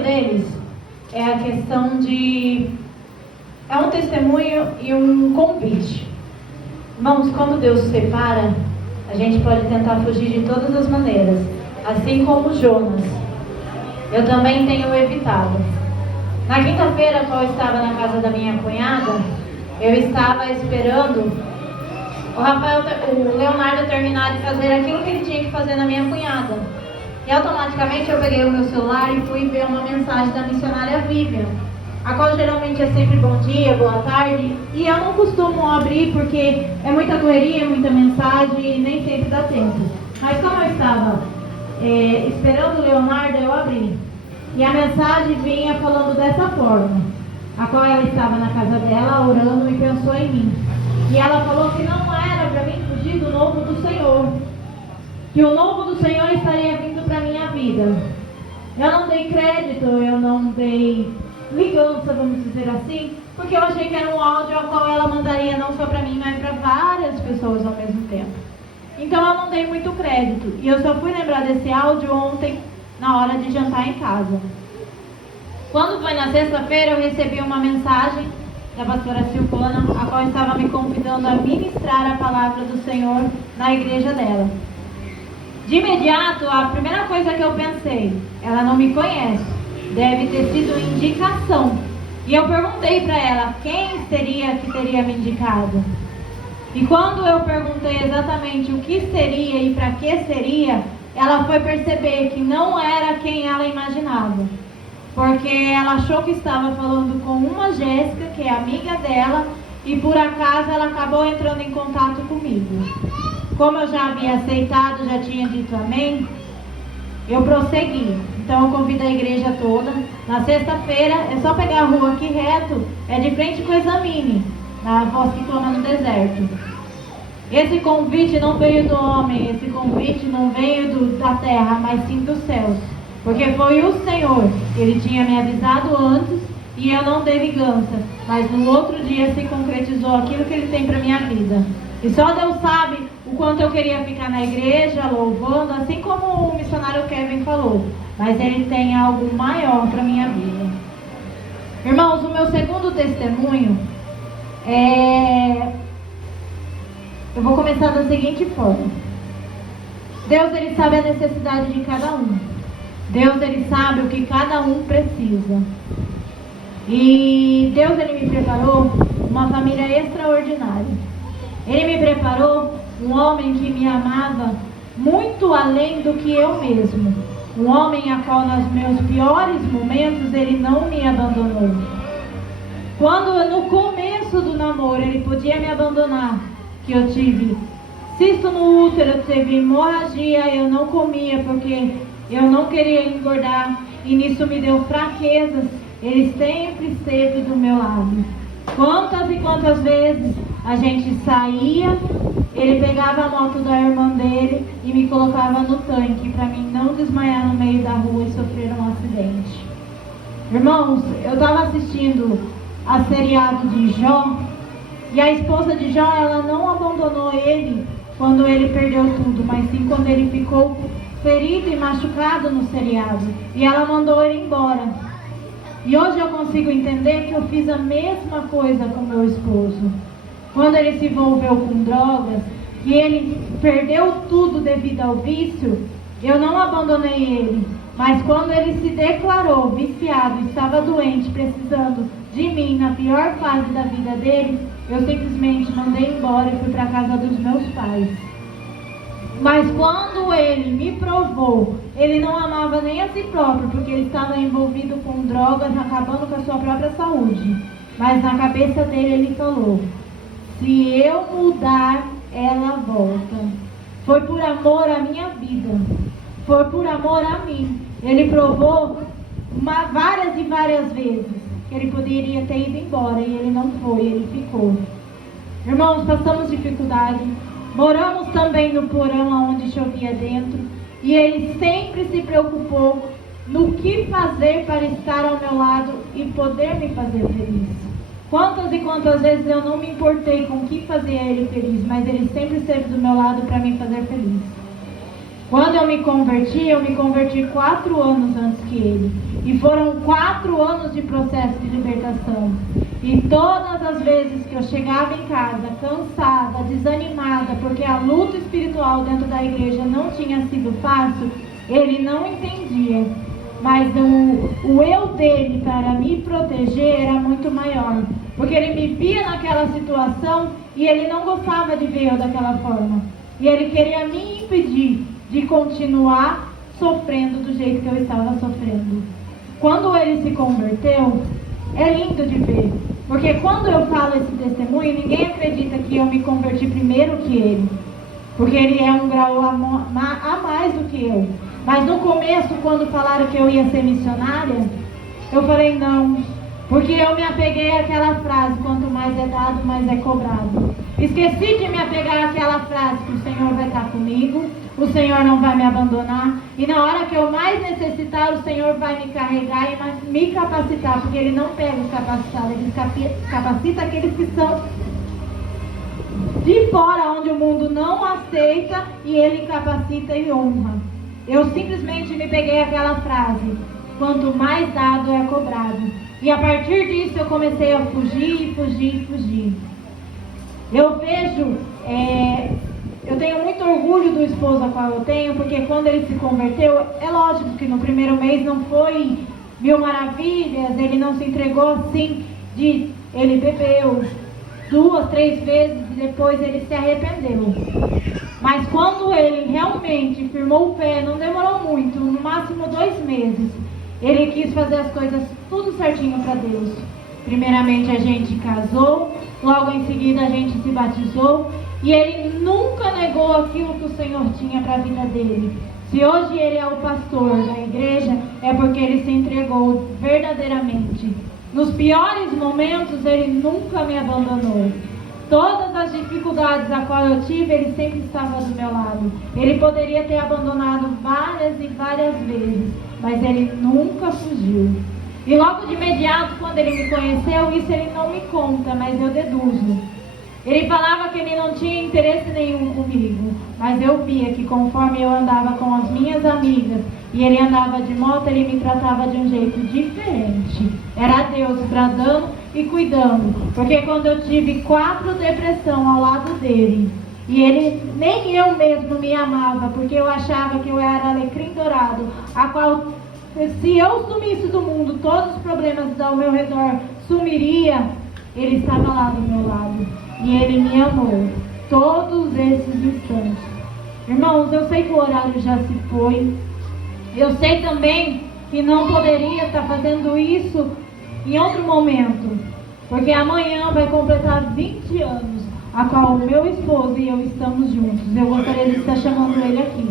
primeiro deles é a questão de... é um testemunho e um convite. Irmãos, quando Deus separa, a gente pode tentar fugir de todas as maneiras, assim como Jonas. Eu também tenho evitado. Na quinta-feira, quando eu estava na casa da minha cunhada, eu estava esperando o Leonardo terminar de fazer aquilo que ele tinha que fazer na minha cunhada. E automaticamente eu peguei o meu celular e fui ver uma mensagem da missionária Vivian, a qual geralmente é sempre bom dia, boa tarde, e eu não costumo abrir porque é muita correria, muita mensagem e nem sempre dá tempo. Mas como eu estava esperando o Leonardo, eu abri. E a mensagem vinha falando dessa forma, a qual ela estava na casa dela orando e pensou em mim. E ela falou que não era para mim fugir do novo do Senhor, que o novo do Senhor estaria vindo para a minha vida. Eu não dei crédito, eu não dei ligança, vamos dizer assim, porque eu achei que era um áudio ao qual ela mandaria não só para mim, mas para várias pessoas ao mesmo tempo. Então eu não dei muito crédito, e eu só fui lembrar desse áudio ontem, na hora de jantar em casa. Quando foi na sexta-feira, eu recebi uma mensagem da pastora Silvana, a qual estava me convidando a ministrar a palavra do Senhor na igreja dela. De imediato, a primeira coisa que eu pensei, ela não me conhece, deve ter sido indicação. E eu perguntei para ela quem seria que teria me indicado. E quando eu perguntei exatamente o que seria e para que seria, ela foi perceber que não era quem ela imaginava. Porque ela achou que estava falando com uma Jéssica, que é amiga dela, e por acaso ela acabou entrando em contato comigo. Como eu já havia aceitado, já tinha dito amém, eu prossegui. Então eu convido a igreja toda. Na sexta-feira, é só pegar a rua aqui reto, é de frente com o Examine, na Voz que Clama no Deserto. Esse convite não veio do homem, esse convite não veio da terra, mas sim dos céus. Porque foi o Senhor, ele tinha me avisado antes e eu não dei ligança, mas no outro dia se concretizou aquilo que ele tem para minha vida. E só Deus sabe o quanto eu queria ficar na igreja louvando, assim como o missionário Kevin falou, mas ele tem algo maior para minha vida. Irmãos, o meu segundo testemunho eu vou começar da seguinte forma. Deus, ele sabe a necessidade de cada um. Deus, ele sabe o que cada um precisa. E Deus, ele me preparou uma família extraordinária. Ele me preparou um homem que me amava muito além do que eu mesmo. Um homem a qual nos meus piores momentos ele não me abandonou. Quando no começo do namoro ele podia me abandonar, que eu tive cisto no útero, eu tive hemorragia, eu não comia porque eu não queria engordar, e nisso me deu fraquezas, ele sempre esteve do meu lado. Quantas e quantas vezes a gente saía, ele pegava a moto da irmã dele e me colocava no tanque para mim não desmaiar no meio da rua e sofrer um acidente. Irmãos, eu estava assistindo a seriado de Jó, e a esposa de Jó, ela não abandonou ele quando ele perdeu tudo, mas sim quando ele ficou ferido e machucado no seriado, e ela mandou ele embora. E hoje eu consigo entender que eu fiz a mesma coisa com meu esposo. Quando ele se envolveu com drogas e ele perdeu tudo devido ao vício, eu não abandonei ele, mas quando ele se declarou viciado, estava doente, precisando de mim na pior fase da vida dele, eu simplesmente mandei embora e fui para a casa dos meus pais. Mas quando ele me provou, ele não amava nem a si próprio, porque ele estava envolvido com drogas, acabando com a sua própria saúde. Mas na cabeça dele ele falou: se eu mudar, ela volta. Foi por amor à minha vida, foi por amor a mim. Ele provou várias e várias vezes que ele poderia ter ido embora, e ele não foi, ele ficou. Irmãos, passamos dificuldade. Moramos também no porão onde chovia dentro, e ele sempre se preocupou no que fazer para estar ao meu lado e poder me fazer feliz. Quantas e quantas vezes eu não me importei com o que fazia ele feliz, mas ele sempre esteve do meu lado para me fazer feliz. Quando eu me converti 4 anos antes que ele. E foram 4 anos de processo de libertação. E todas as vezes que eu chegava em casa, cansada, desanimada, porque a luta espiritual dentro da igreja não tinha sido fácil, ele não entendia. Mas o eu dele para me proteger era muito maior. Porque ele me via naquela situação e ele não gostava de ver eu daquela forma. E ele queria me impedir de continuar sofrendo do jeito que eu estava sofrendo. Quando ele se converteu, é lindo de ver. Porque quando eu falo esse testemunho, ninguém acredita que eu me converti primeiro que ele. Porque ele é um grau a mais do que eu. Mas no começo, quando falaram que eu ia ser missionária, eu falei não. Porque eu me apeguei àquela frase, quanto mais é dado, mais é cobrado. Esqueci de me apegar àquela frase, que o Senhor vai estar comigo, o Senhor não vai me abandonar. E na hora que eu mais necessitar, o Senhor vai me carregar e me capacitar. Porque Ele não pega os capacitados, Ele capacita aqueles que são de fora, onde o mundo não aceita, e Ele capacita e honra. Eu simplesmente me peguei àquela frase, quanto mais dado é cobrado. E a partir disso eu comecei a fugir. Eu vejo, eu tenho muito orgulho do esposo a qual eu tenho, porque quando ele se converteu, é lógico que no primeiro mês não foi 1000 maravilhas, ele não se entregou assim, ele bebeu 2, 3 vezes e depois ele se arrependeu. Mas quando ele realmente firmou o pé, não demorou muito, no máximo 2 meses, ele quis fazer as coisas tudo certinho para Deus. Primeiramente a gente casou, logo em seguida a gente se batizou, e ele nunca negou aquilo que o Senhor tinha para a vida dele. Se hoje ele é o pastor da igreja, é porque ele se entregou verdadeiramente. Nos piores momentos ele nunca me abandonou. Todas as dificuldades a qual eu tive, ele sempre estava do meu lado. Ele poderia ter abandonado várias e várias vezes, mas ele nunca fugiu. E logo de imediato, quando ele me conheceu, isso ele não me conta, mas eu deduzo. Ele falava que ele não tinha interesse nenhum comigo, mas eu via que conforme eu andava com as minhas amigas e ele andava de moto, ele me tratava de um jeito diferente. Era Deus bradando e cuidando, porque quando eu tive 4 depressão ao lado dele, e ele, nem eu mesmo me amava, porque eu achava que eu era alecrim dourado, a qual, se eu sumisse do mundo, todos os problemas ao meu redor sumiria. Ele estava lá do meu lado, e ele me amou todos esses instantes. Irmãos, eu sei que o horário já se foi, eu sei também que não poderia estar fazendo isso em outro momento, porque amanhã vai completar 20 anos, a qual o meu esposo e eu estamos juntos. Eu gostaria de estar chamando ele aqui.